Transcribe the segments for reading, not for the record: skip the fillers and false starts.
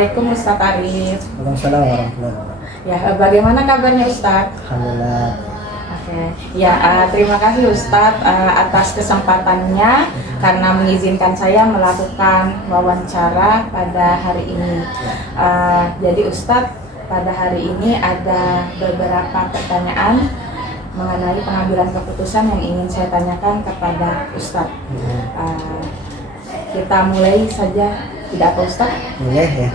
Assalamualaikum Ustadz Arif. Waalaikumsalam warahmatullahi wabarakatuh. Ya, bagaimana kabarnya Ustadz? Alhamdulillah. Oke. Ya, terima kasih Ustadz atas kesempatannya karena mengizinkan saya melakukan wawancara pada hari ini. Jadi Ustadz, pada hari ini ada beberapa pertanyaan mengenai pengambilan keputusan yang ingin saya tanyakan kepada Ustadz. Kita mulai saja, tidak apa Ustadz? Boleh ya.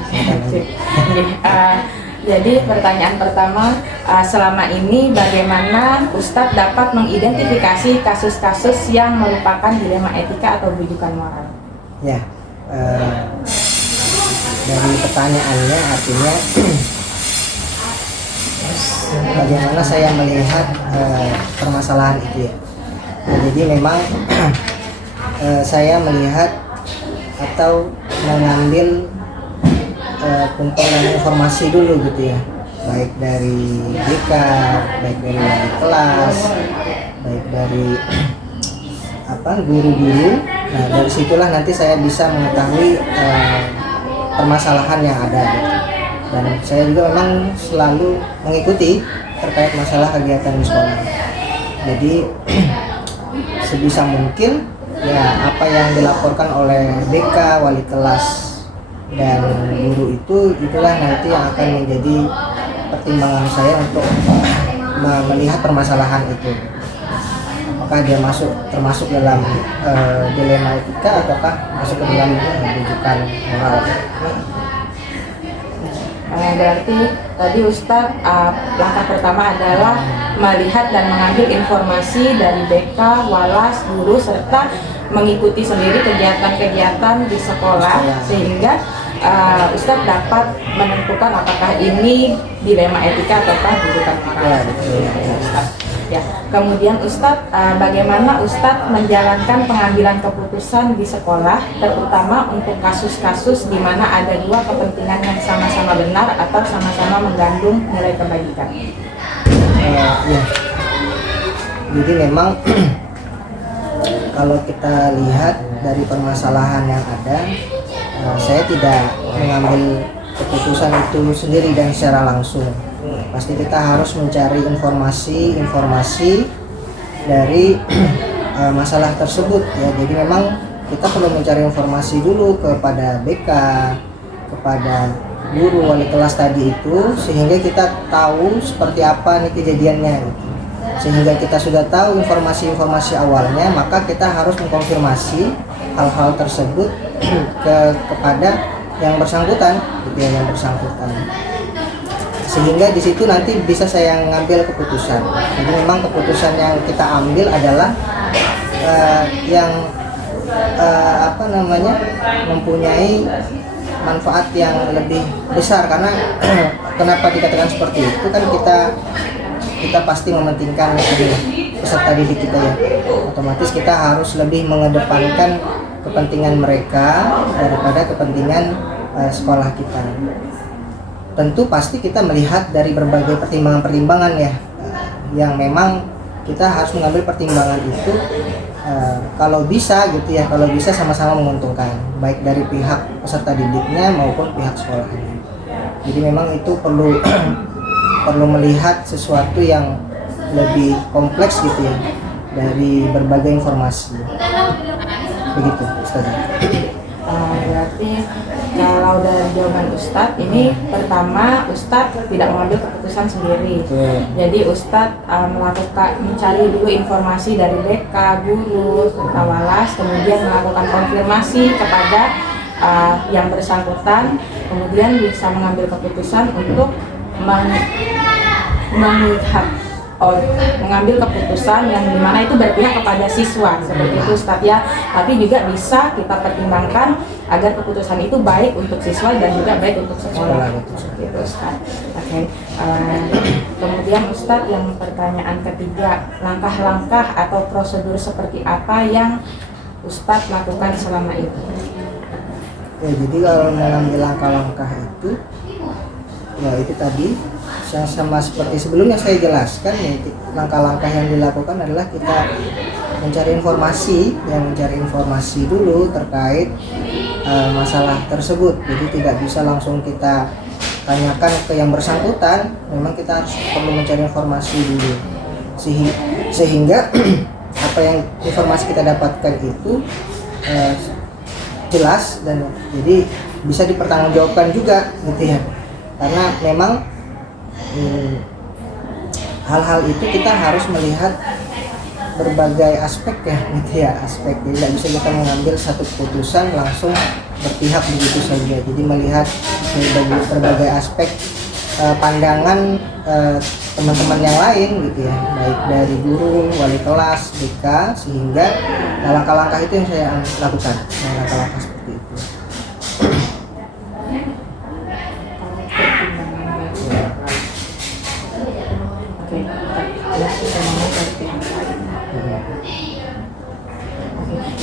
Jadi pertanyaan pertama, selama ini bagaimana Ustadz dapat mengidentifikasi kasus-kasus yang merupakan dilema etika atau rujukan moral? Ya, dari pertanyaannya artinya bagaimana saya melihat permasalahan itu ya. Jadi memang saya melihat atau mengambil kumpulan informasi dulu gitu ya, baik dari BK, baik dari wali kelas, baik dari guru-guru. Nah dari situlah nanti saya bisa mengetahui permasalahan yang ada gitu. Dan saya juga memang selalu mengikuti terkait masalah kegiatan di sekolah. Jadi sebisa mungkin ya apa yang dilaporkan oleh BK, wali kelas dan guru itulah nanti yang akan menjadi pertimbangan saya untuk melihat permasalahan itu. Apakah dia termasuk dalam dilema etika ataukah masuk ke dalam rujukan moral. Berarti tadi Ustadz langkah pertama adalah melihat dan mengambil informasi dari BK, walas, guru, serta mengikuti sendiri kegiatan-kegiatan di sekolah sehingga Ustadz dapat menentukan apakah ini dilema etika ataukah rujukan moral. Ya, kemudian Ustadz, bagaimana Ustadz menjalankan pengambilan keputusan di sekolah, terutama untuk kasus-kasus di mana ada dua kepentingan yang sama-sama benar atau sama-sama mengandung nilai kebaikan? Ya, jadi memang kalau kita lihat dari permasalahan yang ada, saya tidak mengambil keputusan itu sendiri dan secara langsung. Pasti kita harus mencari informasi dari masalah tersebut ya. Jadi memang kita perlu mencari informasi dulu kepada BK, kepada guru, wali kelas tadi itu, sehingga kita tahu seperti apa nih kejadiannya gitu. Sehingga kita sudah tahu informasi-informasi awalnya, maka kita harus mengkonfirmasi hal-hal tersebut kepada yang bersangkutan gitu ya, yang bersangkutan. Sehingga di situ nanti bisa saya ngambil keputusan. Jadi memang keputusan yang kita ambil adalah mempunyai manfaat yang lebih besar. Karena kenapa dikatakan seperti itu, kan kita pasti mementingkan peserta didik kita ya. Otomatis kita harus lebih mengedepankan kepentingan mereka daripada kepentingan sekolah kita. Tentu pasti kita melihat dari berbagai pertimbangan-pertimbangan ya, yang memang kita harus mengambil pertimbangan itu kalau bisa gitu ya, kalau bisa sama-sama menguntungkan, baik dari pihak peserta didiknya maupun pihak sekolahnya. Jadi memang itu perlu melihat sesuatu yang lebih kompleks gitu ya, dari berbagai informasi. Begitu Ustaz. Berarti kalau dari jawaban Ustadz ini, pertama Ustadz tidak mengambil keputusan sendiri. Jadi Ustadz mencari dulu informasi dari BK, guru, serta walas, kemudian melakukan konfirmasi kepada yang bersangkutan, kemudian bisa mengambil keputusan untuk mengambil keputusan yang dimana itu berpihak kepada siswa seperti itu Ustadz ya. Tapi juga bisa kita pertimbangkan agar keputusan itu baik untuk siswa dan juga baik untuk sekolah gitu Ustadz. Oke. Kemudian Ustadz, yang pertanyaan ketiga, langkah-langkah atau prosedur seperti apa yang Ustadz lakukan selama itu? Ya, jadi kalau mengambil langkah-langkah itu ya itu tadi sama seperti sebelumnya saya jelaskan ya, langkah-langkah yang dilakukan adalah kita mencari informasi dulu terkait masalah tersebut. Jadi tidak bisa langsung kita tanyakan ke yang bersangkutan, memang kita harus perlu mencari informasi dulu sehingga apa yang informasi kita dapatkan itu jelas dan jadi bisa dipertanggungjawabkan juga gitu ya, karena memang hal-hal itu kita harus melihat berbagai aspek ya gitu ya, aspek. Tidak bisa kita mengambil satu keputusan langsung berpihak begitu saja. Jadi melihat berbagai aspek pandangan teman-teman yang lain gitu ya, baik dari guru, wali kelas, BK, sehingga langkah-langkah itu yang saya lakukan, langkah-langkah seperti itu.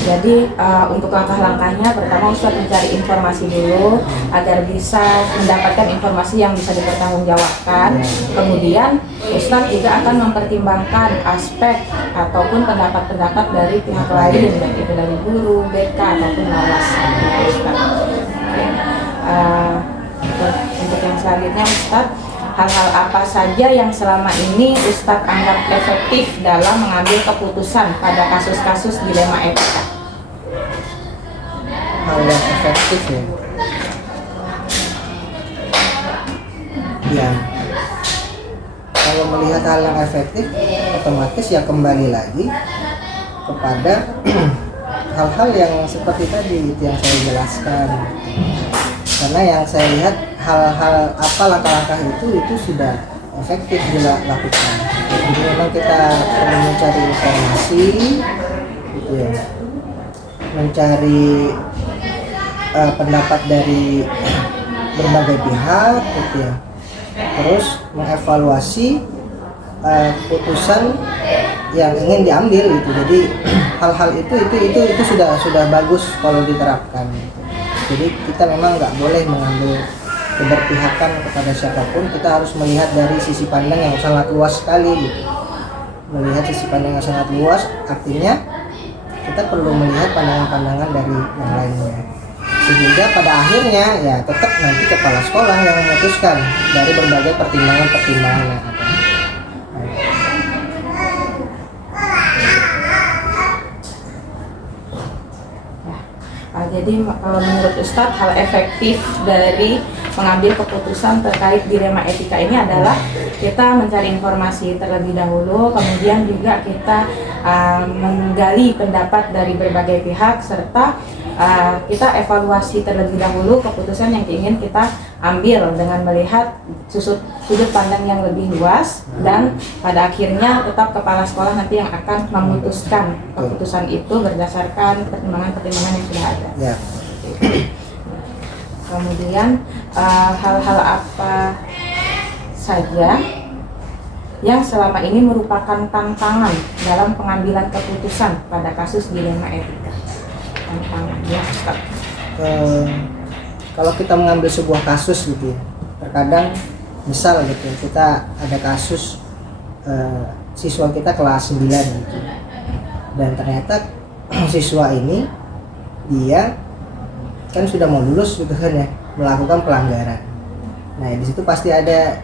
Jadi untuk langkah-langkahnya, pertama Ustadz mencari informasi dulu agar bisa mendapatkan informasi yang bisa dipertanggungjawabkan. Kemudian Ustadz juga akan mempertimbangkan aspek ataupun pendapat-pendapat dari pihak lain, baik itu dari guru, BK ataupun walas. Untuk yang selanjutnya Ustadz, hal-hal apa saja yang selama ini Ustadz anggap efektif dalam mengambil keputusan pada kasus-kasus dilema etika? Hal yang efektif ya, kalau melihat hal yang efektif otomatis ya kembali lagi kepada hal-hal yang seperti tadi itu yang saya jelaskan, karena yang saya lihat hal-hal apa langkah-langkah itu sudah efektif dilakukan. Jadi memang kita perlu mencari informasi gitu ya, mencari pendapat dari berbagai pihak gitu ya, terus mengevaluasi keputusan yang ingin diambil gitu. Jadi hal-hal itu sudah bagus kalau diterapkan gitu. Jadi kita memang nggak boleh mengambil keberpihakan kepada siapapun, kita harus melihat dari sisi pandang yang sangat luas sekali gitu. Melihat sisi pandang yang sangat luas artinya kita perlu melihat pandangan-pandangan dari yang lainnya, sehingga pada akhirnya ya tetap nanti kepala sekolah yang memutuskan dari berbagai pertimbangan-pertimbangan yang ada. Jadi kalau menurut Ustadz, hal efektif dari mengambil keputusan terkait dilema etika ini adalah kita mencari informasi terlebih dahulu, kemudian juga kita menggali pendapat dari berbagai pihak, serta kita evaluasi terlebih dahulu keputusan yang ingin kita ambil dengan melihat sudut pandang yang lebih luas, dan pada akhirnya tetap kepala sekolah nanti yang akan memutuskan keputusan itu berdasarkan pertimbangan-pertimbangan yang sudah ada. Ya. Kemudian hal-hal apa saja yang selama ini merupakan tantangan dalam pengambilan keputusan pada kasus dilema etika? Tantangannya, Ustaz. Kalau kita mengambil sebuah kasus gitu ya, terkadang misal gitu ya, kita ada kasus siswa kita kelas 9 gitu, dan ternyata siswa ini dia kan sudah mau lulus gitu kan ya, melakukan pelanggaran. Nah di situ pasti ada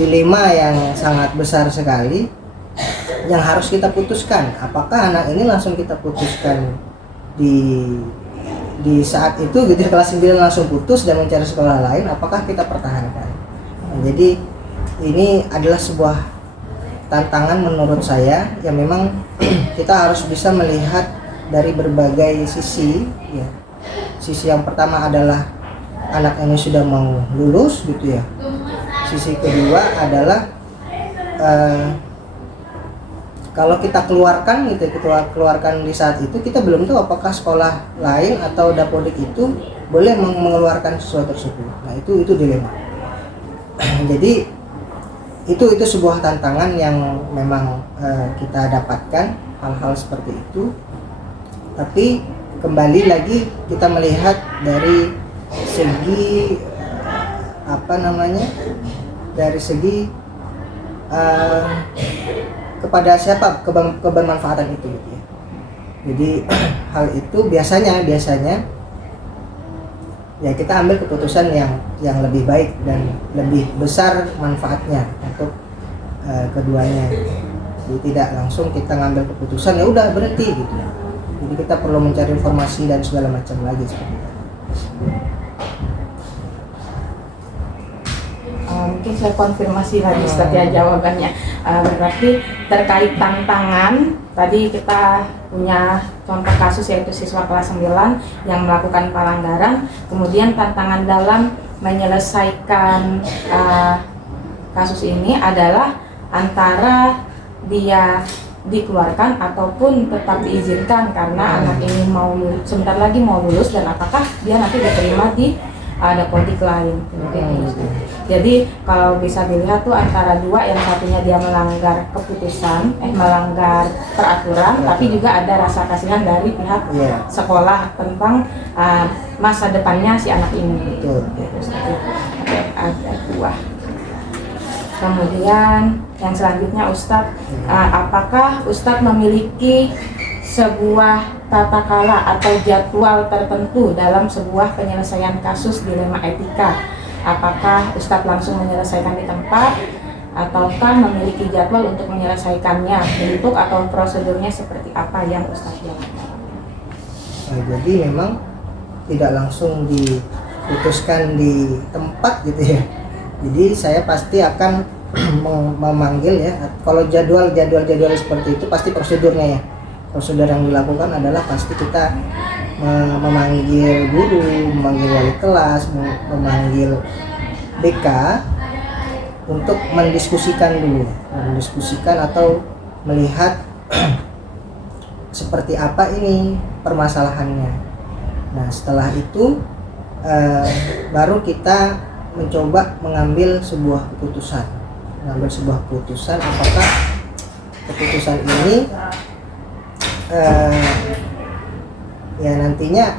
dilema yang sangat besar sekali yang harus kita putuskan. Apakah anak ini langsung kita putuskan di saat itu gitu, kelas 9 langsung putus dan mencari sekolah lain, apakah kita pertahankan? Nah, jadi ini adalah sebuah tantangan menurut saya yang memang kita harus bisa melihat dari berbagai sisi ya. Sisi yang pertama adalah anak ini sudah mau lulus gitu ya. Sisi kedua adalah kalau kita keluarkan gitu, kita keluarkan di saat itu, kita belum tahu apakah sekolah lain atau dapodik itu boleh mengeluarkan sesuatu tersebut. Nah itu dilema. Jadi itu sebuah tantangan yang memang kita dapatkan hal-hal seperti itu. Tapi kembali lagi kita melihat dari segi dari segi kepada siapa kebermanfaatan itu gitu ya. Jadi hal itu biasanya ya kita ambil keputusan yang lebih baik dan lebih besar manfaatnya untuk keduanya. Jadi tidak langsung kita ngambil keputusan ya udah berhenti gitu. Jadi kita perlu mencari informasi dan segala macam lagi seperti itu. Mungkin saya konfirmasi lagi Ustaz ya jawabannya. Berarti terkait tantangan, tadi kita punya contoh kasus yaitu siswa kelas 9 yang melakukan pelanggaran, kemudian tantangan dalam menyelesaikan kasus ini adalah antara dia dikeluarkan ataupun tetap diizinkan karena anak ini sebentar lagi mau lulus, dan apakah dia nanti diterima di ada politik lain. Jadi kalau bisa dilihat tuh antara dua, yang satunya dia melanggar keputusan, melanggar peraturan, tapi juga ada rasa kasihan dari pihak sekolah tentang masa depannya si anak ini. Ada dua. Kemudian yang selanjutnya Ustadz, apakah Ustadz memiliki sebuah tata kala atau jadwal tertentu dalam sebuah penyelesaian kasus dilema etika? Apakah Ustadz langsung menyelesaikan di tempat ataukah memiliki jadwal untuk menyelesaikannya? Bentuk atau prosedurnya seperti apa yang Ustadz jalankan? Jadi memang tidak langsung diputuskan di tempat gitu ya. Jadi saya pasti akan memanggil ya. Kalau jadwal seperti itu pasti prosedurnya ya. Prosedur yang dilakukan adalah pasti kita memanggil guru, memanggil wali kelas, memanggil BK untuk mendiskusikan atau melihat seperti apa ini permasalahannya. Nah setelah itu baru kita mencoba mengambil sebuah keputusan apakah keputusan ini ya nantinya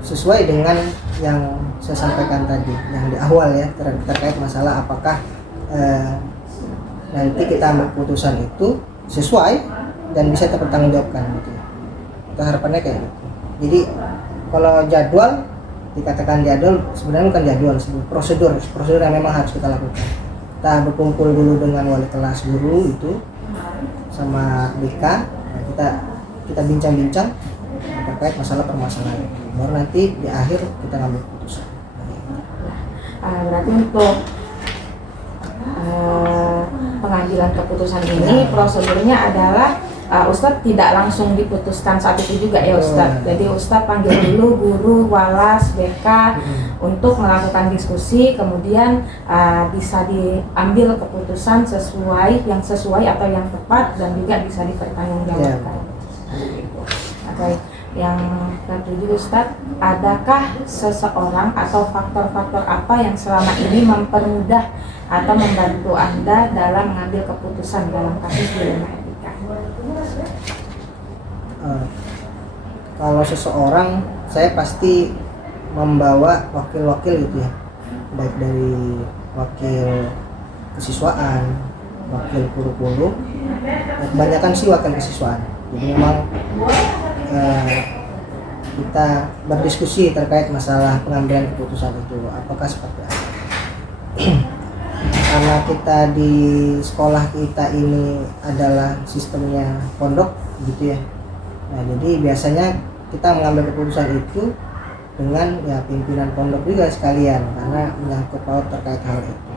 sesuai dengan yang saya sampaikan tadi yang di awal ya, terkait masalah apakah nanti kita ambil keputusan itu sesuai dan bisa terpertanggungjawabkan gitu. Kita harapannya kayak gitu. Jadi kalau jadwal dikatakan jadwal, sebenarnya bukan jadwal, prosedur yang memang harus kita lakukan. Kita berkumpul dulu dengan wali kelas, guru itu sama BK, kita bincang-bincang terkait masalah permasalahan, baru nanti di akhir kita ngambil keputusan. Berarti untuk pengambilan keputusan ini prosedurnya adalah Ustadz tidak langsung diputuskan saat itu juga ya Ustadz. Jadi Ustadz panggil dulu guru, walas, BK untuk melakukan diskusi, kemudian bisa diambil keputusan sesuai atau yang tepat dan juga bisa dipertanggungjawabkan. Oke, yang ketujuh Ustadz, adakah seseorang atau faktor-faktor apa yang selama ini mempermudah atau membantu Anda dalam mengambil keputusan dalam kasus dilema etika? Kalau seseorang, saya pasti membawa wakil-wakil gitu ya, baik dari wakil kesiswaan, wakil kurikulum, kebanyakan sih wakil kesiswaan. Jadi memang kita berdiskusi terkait masalah pengambilan keputusan itu, apakah seperti apa. Karena kita di sekolah kita ini adalah sistemnya pondok gitu ya. Nah jadi biasanya kita mengambil keputusan itu dengan ya pimpinan pondok juga sekalian, karena menyangkut paut terkait hal itu.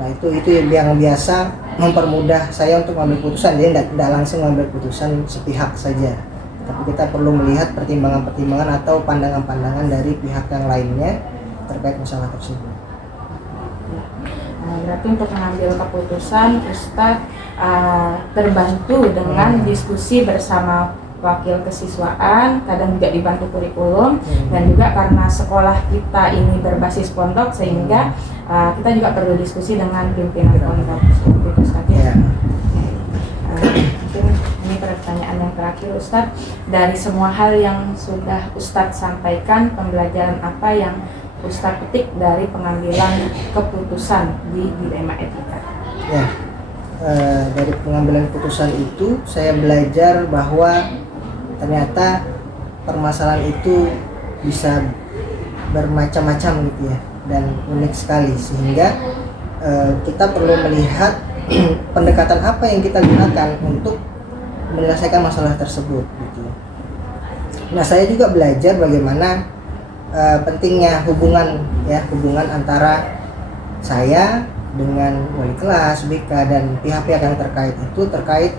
Nah itu yang biasa mempermudah saya untuk mengambil keputusan. Jadi tidak langsung mengambil keputusan sepihak saja, tapi kita perlu melihat pertimbangan-pertimbangan atau pandangan-pandangan dari pihak yang lainnya terkait masalah tersebut. Berarti untuk mengambil keputusan Ustadz terbantu dengan diskusi bersama wakil kesiswaan, kadang juga dibantu kurikulum, dan juga karena sekolah kita ini berbasis pondok sehingga kita juga perlu diskusi dengan pimpinan pondok. Itu Ustadz ya. Mungkin ini pertanyaan yang terakhir Ustadz, dari semua hal yang sudah Ustadz sampaikan, pembelajaran apa yang Ustadz petik dari pengambilan keputusan di dilema etika? Ya, dari pengambilan keputusan itu saya belajar bahwa ternyata permasalahan itu bisa bermacam-macam gitu ya, dan unik sekali, sehingga kita perlu melihat pendekatan apa yang kita gunakan untuk menyelesaikan masalah tersebut gitu. Nah, saya juga belajar bagaimana pentingnya hubungan antara saya dengan wali kelas, BK, dan pihak-pihak yang terkait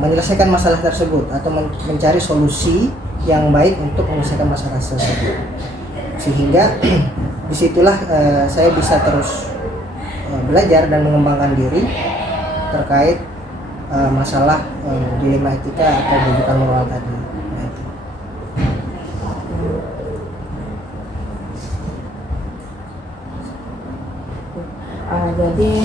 menyelesaikan masalah tersebut atau mencari solusi yang baik untuk menyelesaikan masalah tersebut. Sehingga disitulah saya bisa terus belajar dan mengembangkan diri terkait masalah dilema etika atau rujukan moral tadi. Jadi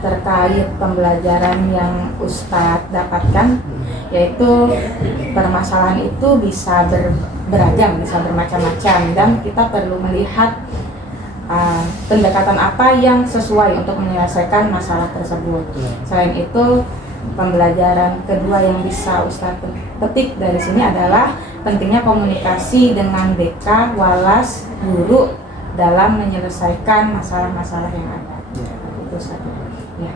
terkait pembelajaran yang Ustadz dapatkan, yaitu permasalahan itu bisa beragam, bisa bermacam-macam, dan kita perlu melihat pendekatan apa yang sesuai untuk menyelesaikan masalah tersebut. Selain itu, pembelajaran kedua yang bisa Ustadz petik dari sini adalah pentingnya komunikasi dengan BK, walas, guru dalam menyelesaikan masalah-masalah yang ada. Itu saja. Ya,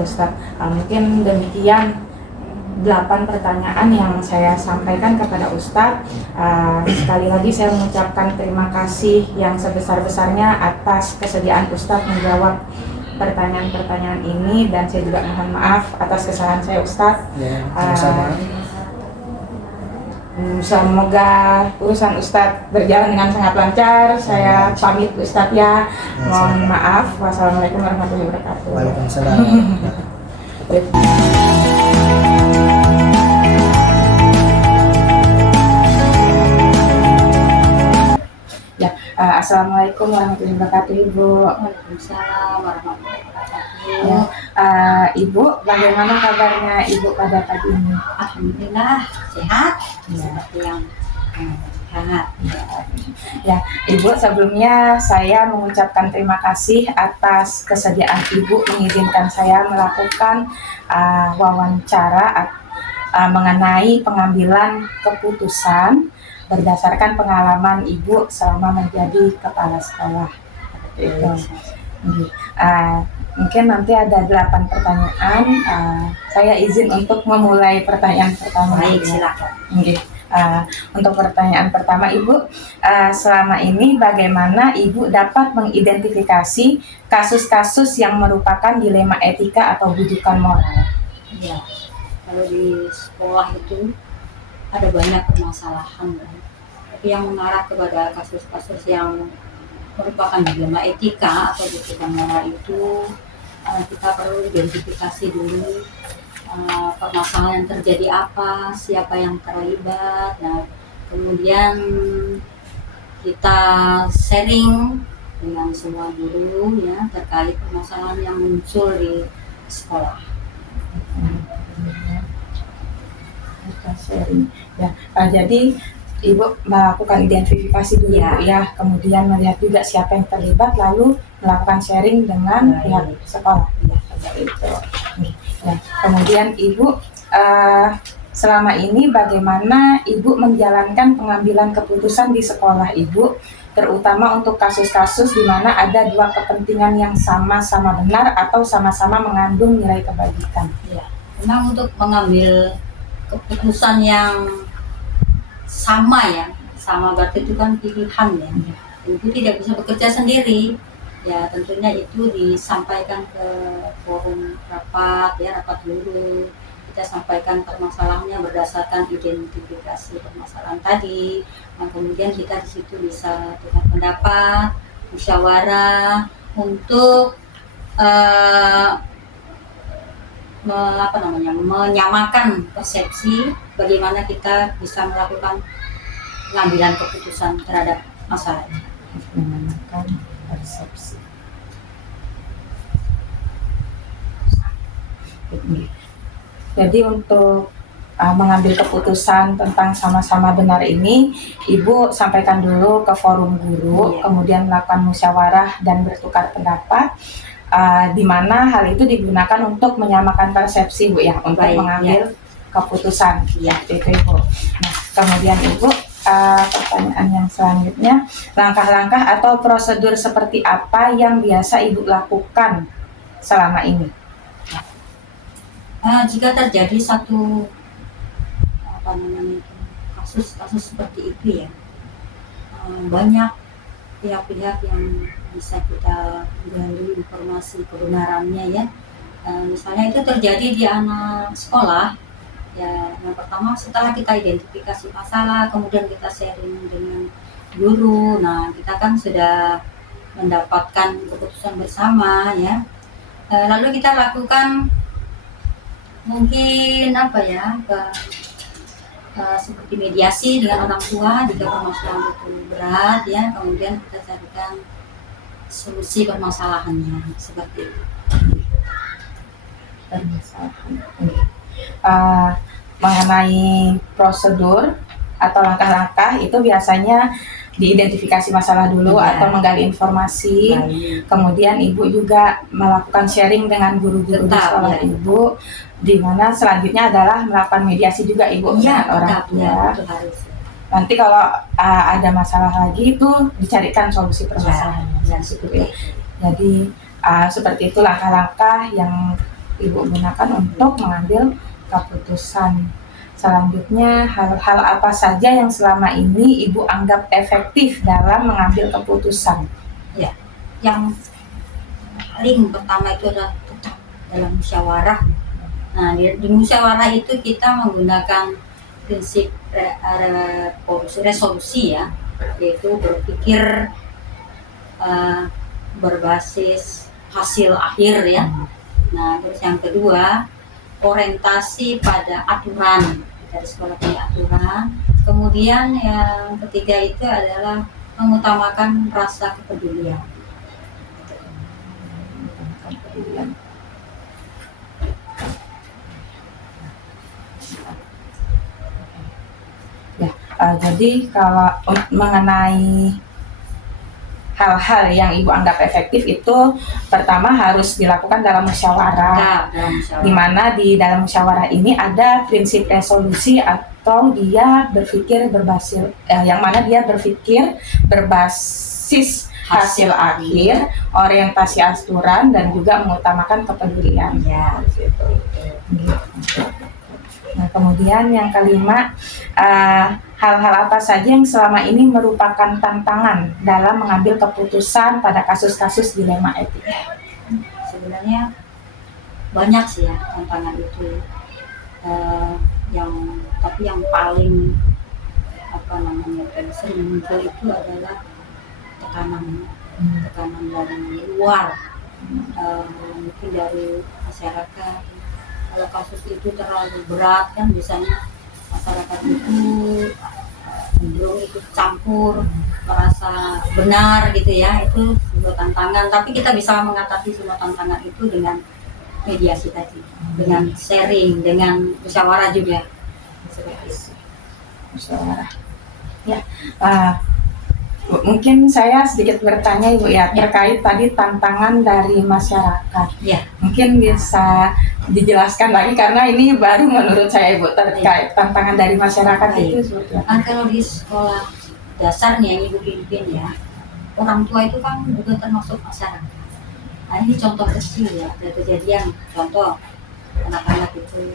Ustadz, mungkin demikian 8 pertanyaan yang saya sampaikan kepada Ustadz. Sekali lagi saya mengucapkan terima kasih yang sebesar-besarnya atas kesediaan Ustadz menjawab pertanyaan-pertanyaan ini, dan saya juga mohon maaf atas kesalahan saya, Ustadz. Ya, sama-sama. Semoga urusan Ustadz berjalan dengan sangat lancar. Saya pamit Ustadz ya. Mohon maaf. Wassalamualaikum warahmatullahi wabarakatuh. Waalaikumsalam. Ya, assalamualaikum warahmatullahi wabarakatuh, Ibu. Waalaikumsalam warahmatullahi wabarakatuh. Ya, Ibu, bagaimana kabarnya Ibu pada pagi ini? Alhamdulillah sehat, Ya. seperti yang hangat. Ya, Ibu, sebelumnya saya mengucapkan terima kasih atas kesediaan Ibu mengizinkan saya melakukan wawancara mengenai pengambilan keputusan berdasarkan pengalaman Ibu selama menjadi kepala sekolah. Itu. Mungkin nanti ada 8 pertanyaan. Saya izin untuk memulai pertanyaan pertama. Baik, silakan. Untuk pertanyaan pertama, Ibu, selama ini bagaimana Ibu dapat mengidentifikasi kasus-kasus yang merupakan dilema etika atau rujukan moral? Ya, kalau di sekolah itu ada banyak permasalahan, tapi yang mengarah kepada kasus-kasus yang merupakan dilema etika atau rujukan moral itu kita perlu identifikasi dulu permasalahan yang terjadi apa, siapa yang terlibat, dan kemudian kita sharing dengan semua guru ya terkait permasalahan yang muncul di sekolah. Kita sharing. Ya, jadi Ibu melakukan identifikasi dulu, Ya. Bu, ya, kemudian melihat juga siapa yang terlibat, lalu melakukan sharing dengan Baik. pihak sekolah. Ya, seperti itu. Ya, kemudian Ibu selama ini bagaimana Ibu menjalankan pengambilan keputusan di sekolah Ibu, terutama untuk kasus-kasus di mana ada dua kepentingan yang sama-sama benar atau sama-sama mengandung nilai kebaikan. Ya, memang untuk mengambil keputusan yang sama berarti itu kan pilihan ya. Ibu tidak bisa bekerja sendiri. Ya, tentunya itu disampaikan ke forum rapat guru. Kita sampaikan permasalahannya berdasarkan identifikasi permasalahan tadi. Nah, kemudian kita di situ bisa tukar pendapat, musyawarah untuk menyamakan persepsi bagaimana kita bisa melakukan pengambilan keputusan terhadap masalah ini. Menyamakan persepsi. Jadi untuk mengambil keputusan tentang sama-sama benar ini, Ibu sampaikan dulu ke forum guru, Iya. kemudian melakukan musyawarah dan bertukar pendapat, di mana hal itu digunakan untuk menyamakan persepsi, Bu, ya, untuk Baik, mengambil keputusan. Ya, itu Ibu. Nah, kemudian Ibu pertanyaan yang selanjutnya, langkah-langkah atau prosedur seperti apa yang biasa Ibu lakukan selama ini? Jika terjadi satu kasus seperti itu ya, banyak pihak-pihak yang bisa kita gali informasi kebenarannya ya. Misalnya itu terjadi di anak sekolah ya, yang pertama setelah kita identifikasi masalah, kemudian kita sharing dengan guru, nah kita kan sudah mendapatkan keputusan bersama ya. Lalu kita lakukan mungkin seperti mediasi dengan orang tua jika permasalahan itu berat ya, kemudian kita carikan solusi permasalahannya seperti itu. Mengenai prosedur atau langkah-langkah itu biasanya diidentifikasi masalah dulu Ya. atau menggali informasi. Kemudian Ibu juga melakukan sharing dengan guru-guru di Tetap, sekolah ya. Ibu, di mana selanjutnya adalah melakukan mediasi juga Ibu Iya, dengan orang tetap tua. ya, itu harus. Nanti kalau ada masalah lagi itu dicarikan solusi permasalahannya. Ya, Seperti itu. Jadi seperti itu langkah-langkah yang Ibu gunakan untuk mengambil keputusan. Selanjutnya, hal-hal apa saja yang selama ini Ibu anggap efektif dalam mengambil keputusan? Yang paling pertama itu adalah tetap dalam musyawarah. Nah, di musyawarah itu kita menggunakan prinsip resolusi ya, yaitu berpikir berbasis hasil akhir ya. Nah, terus yang kedua, orientasi pada aturan, dari sekolah punya aturan. Kemudian yang ketiga itu adalah mengutamakan rasa kepedulian. Jadi kalau mengenai hal-hal yang Ibu anggap efektif itu pertama harus dilakukan dalam musyawarah. Nah, dalam musyawarah. Di mana di dalam musyawarah ini ada prinsip resolusi atau dia berpikir berbasis yang mana dia berpikir berbasis hasil akhir, orientasi aturan dan juga mengutamakan kepedulian. Ya, Gitu. Nah, kemudian yang kelima, hal-hal apa saja yang selama ini merupakan tantangan dalam mengambil keputusan pada kasus-kasus dilema etika? sebenarnya banyak sih ya tantangan itu. Tapi yang paling sering muncul itu adalah tekanan dari luar, mungkin dari masyarakat. Kalau kasus itu terlalu berat kan biasanya masyarakat itu cenderung ikut campur, merasa benar gitu ya, itu sebuah tantangan. Tapi kita bisa mengatasi semua tantangan itu dengan mediasi tadi, dengan sharing, dengan musyawarah juga. Seperti itu. Musyawarah. Ya, Bu, mungkin saya sedikit bertanya Ibu ya terkait tadi tantangan dari masyarakat. Ya. Mungkin bisa dijelaskan lagi karena ini baru menurut saya Ibu terkait tantangan dari masyarakat itu seperti apa? Kalau di sekolah dasar nih yang Ibu pimpin ya, orang tua itu kan juga termasuk masyarakat. Nah, ini contoh kecil ya, ada kejadian, contoh anak-anak itu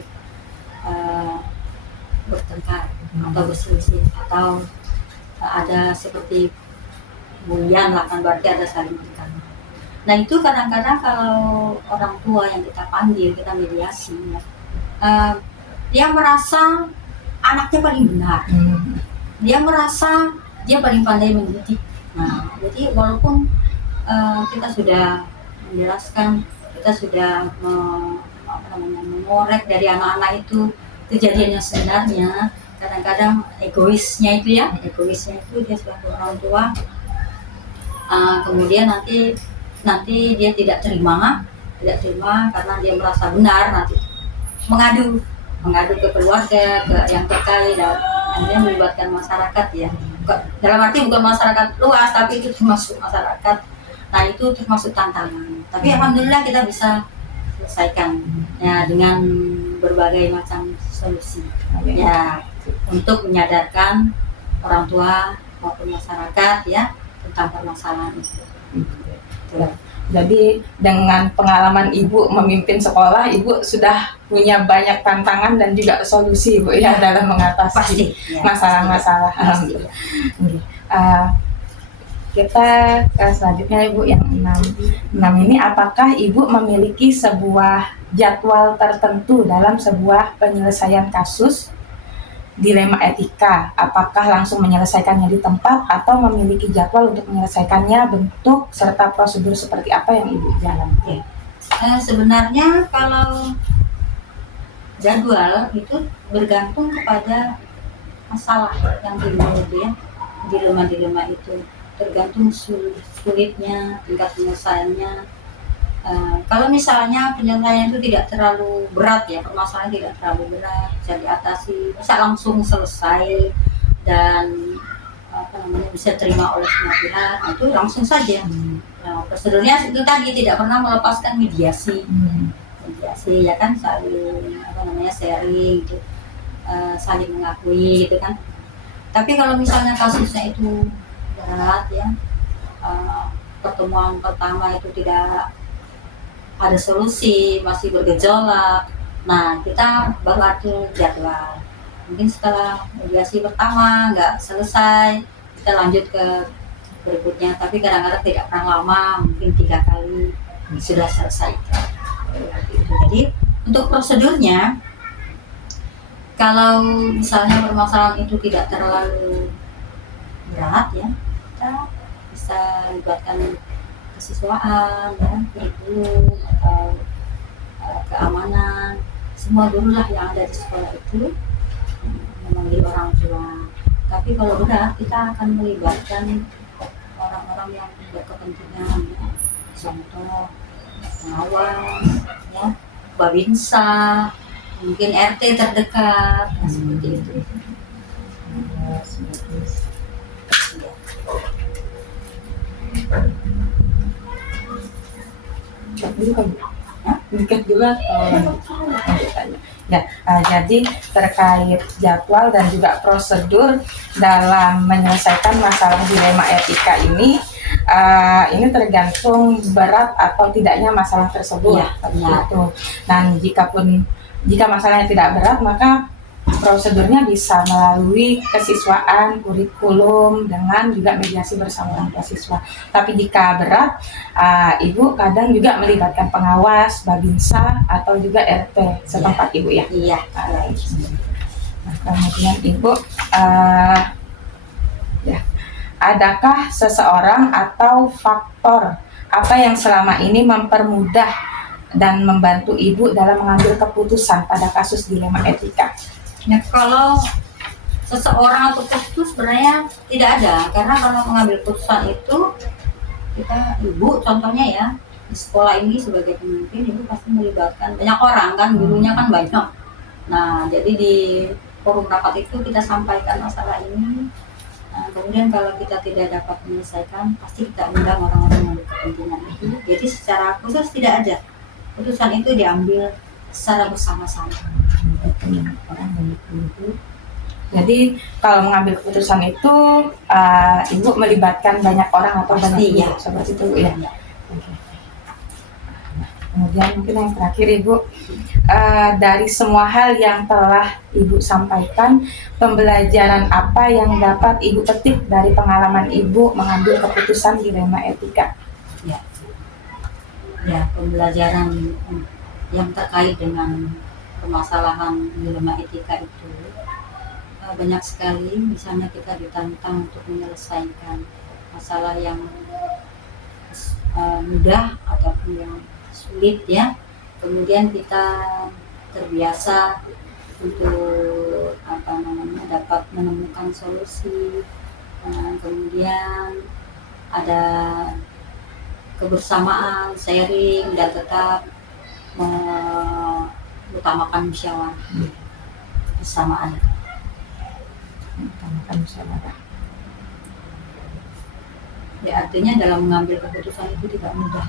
bertengkar atau berselisih atau ada seperti bulian lah kan, berarti ada saling tekanan. Nah itu kadang-kadang kalau orang tua yang kita panggil, kita mediasi ya, dia merasa anaknya paling benar, dia merasa dia paling pandai mendidik. Nah jadi walaupun kita sudah menjelaskan, kita sudah mengorek dari anak-anak itu kejadiannya sebenarnya, kadang-kadang egoisnya itu dia sebagai orang tua, kemudian nanti dia tidak terima karena dia merasa benar, nanti mengadu ke keluarga, ke yang terkait, dan akhirnya melibatkan masyarakat ya. Dalam arti bukan masyarakat luas, tapi itu termasuk masyarakat. Nah itu termasuk tantangan. Tapi alhamdulillah kita bisa selesaikan ya dengan berbagai macam solusi ya, untuk menyadarkan orang tua maupun masyarakat ya tentang permasalahan itu. Ya. Jadi dengan pengalaman Ibu memimpin sekolah, Ibu sudah punya banyak tantangan dan juga solusi Ibu ya dalam mengatasi Pasti ya, masalah-masalah. pasti, ya. Kita ke selanjutnya Ibu yang 6 ini, apakah Ibu memiliki sebuah jadwal tertentu dalam sebuah penyelesaian kasus dilema etika? Apakah langsung menyelesaikannya di tempat atau memiliki jadwal untuk menyelesaikannya, bentuk serta prosedur seperti apa yang Ibu jalankan? Sebenarnya kalau jadwal itu bergantung kepada masalah yang timbul itu ya, dilema-dilema itu tergantung sulitnya tingkat penyelesaiannya. Kalau misalnya penyelesaian itu tidak terlalu berat ya, permasalahan tidak terlalu berat, bisa diatasi, bisa langsung selesai dan bisa terima oleh semua pihak, itu langsung saja. Nah, prosedurnya itu tadi tidak pernah melepaskan mediasi, mediasi ya kan, saling sharing gitu, saling mengakui gitu kan. Tapi kalau misalnya kasusnya itu berat ya, pertemuan pertama itu tidak ada solusi, masih bergejolak, nah kita baru atur jadwal. Mungkin setelah mediasi pertama nggak selesai, kita lanjut ke berikutnya, tapi kadang-kadang tidak pernah lama, mungkin 3 kali sudah selesai. Jadi untuk prosedurnya, kalau misalnya permasalahan itu tidak terlalu berat ya, kita bisa libatkan kesiswaan ya, kurikulum atau keamanan, semua guru lah yang ada di sekolah itu memanggil orang tua. Tapi kalau berat, kita akan melibatkan orang-orang yang berkepentingan ya, contoh pengawas ya, babinsa, mungkin RT terdekat, seperti itu. Dekat juga. Ya, jadi terkait jadwal dan juga prosedur dalam menyelesaikan masalah dilema etika ini tergantung berat atau tidaknya masalah tersebut. Ya, itu. Dan jika masalahnya tidak berat, maka prosedurnya bisa melalui kesiswaan, kurikulum, dengan juga mediasi bersama orang tua siswa. Tapi jika berat, Ibu kadang juga melibatkan pengawas, babinsa, atau juga RT setempat Ibu ya? Iya. Nah, kemudian Ibu, adakah seseorang atau faktor apa yang selama ini mempermudah dan membantu Ibu dalam mengambil keputusan pada kasus dilema etika? Nah, kalau seseorang atau itu sebenarnya tidak ada, karena kalau mengambil keputusan itu kita Ibu contohnya ya, di sekolah ini sebagai pemimpin Ibu pasti melibatkan banyak orang kan, gurunya kan banyak. Nah, jadi di forum rapat itu kita sampaikan masalah ini. Nah, kemudian kalau kita tidak dapat menyelesaikan, pasti kita undang orang-orang yang berkepentingan itu. Jadi secara khusus tidak ada, keputusan itu diambil secara bersama-sama. Jadi kalau mengambil keputusan itu Ibu melibatkan banyak orang atau banyak ya, seperti itu ya. Kemudian mungkin yang terakhir Ibu, dari semua hal yang telah Ibu sampaikan, pembelajaran apa yang dapat Ibu petik dari pengalaman Ibu mengambil keputusan dilema etika? Ya, pembelajaran yang terkait dengan permasalahan dilema etika itu banyak sekali. Misalnya kita ditantang untuk menyelesaikan masalah yang mudah ataupun yang sulit ya, kemudian kita terbiasa untuk dapat menemukan solusi, kemudian ada kebersamaan, sharing, dan tetap mengutamakan musyawarah bersamaan. Ya, artinya dalam mengambil keputusan itu tidak mudah.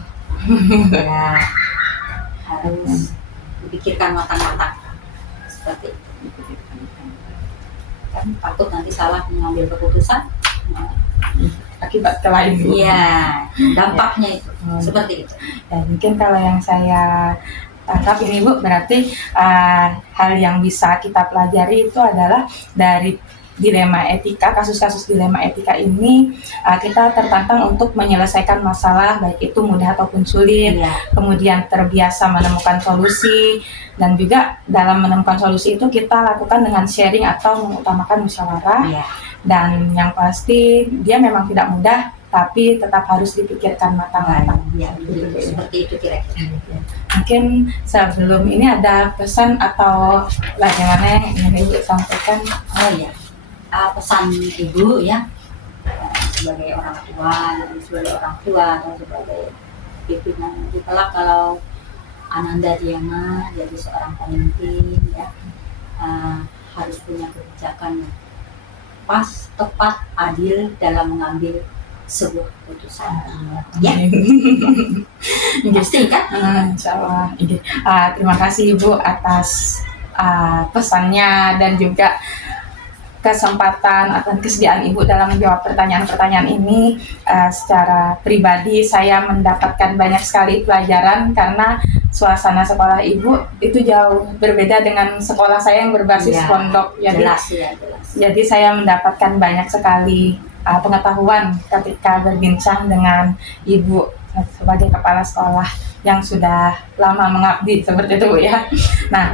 Ya, harus dipikirkan matang-matang seperti itu. kan takut nanti salah mengambil keputusan. Nah, Akibat ke lain, Bu. iya, dampaknya itu seperti itu. Ya, mungkin kalau yang saya tangkap ini, Bu, berarti hal yang bisa kita pelajari itu adalah dari dilema etika, kasus-kasus dilema etika ini kita tertantang untuk menyelesaikan masalah baik itu mudah ataupun sulit, Iya. kemudian terbiasa menemukan solusi, dan juga dalam menemukan solusi itu kita lakukan dengan sharing atau mengutamakan musyawarah. Iya. Dan yang pasti dia memang tidak mudah, tapi tetap harus dipikirkan matang-matang. Iya, seperti itu kira-kira. Mungkin sebelum ini ada pesan atau bagaimana yang ingin Ibu sampaikan? Oh iya, pesan ibu ya, sebagai orang tua, atau sebagai pimpinan nanti kelak kalau Ananda Diana jadi seorang pemimpin ya, harus punya kebijakan yang pas, tepat, adil dalam mengambil sebuah keputusan. Ya, pasti kan? Insya Allah. Terima kasih Ibu atas pesannya dan juga kesempatan atau kesediaan Ibu dalam menjawab pertanyaan-pertanyaan ini. Secara pribadi saya mendapatkan banyak sekali pelajaran karena suasana sekolah Ibu itu jauh berbeda dengan sekolah saya yang berbasis Ya, pondok. jelas. Jadi saya mendapatkan banyak sekali pengetahuan ketika berbincang dengan Ibu sebagai kepala sekolah yang sudah lama mengabdi seperti itu, Bu, ya. Nah,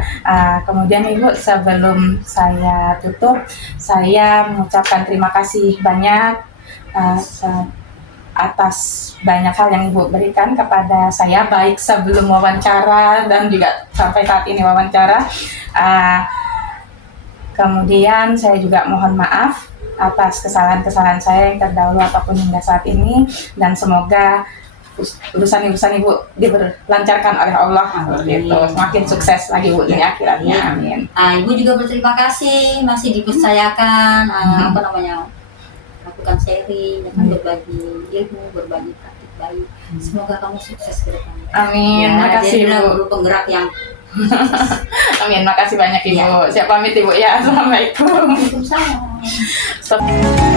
kemudian Ibu, sebelum saya tutup, saya mengucapkan terima kasih banyak atas banyak hal yang Ibu berikan kepada saya, baik sebelum wawancara dan juga sampai saat ini wawancara. Kemudian saya juga mohon maaf atas kesalahan-kesalahan saya yang terdahulu ataupun hingga saat ini, dan semoga urusan-urusan Ibu dilancarkan oleh Allah, gitu. Semakin sukses lagi Bu di akhiratnya, amin. Ibu juga berterima kasih masih dipercayakan lakukan sharing, berbagi ilmu, berbagi praktik baik. Semoga kamu sukses ke depannya. Amin. Makasih jadilah Bu. guru penggerak yang Amin. Makasih banyak Ibu. Siap pamit Ibu ya. Assalamualaikum. Waalaikumsalam.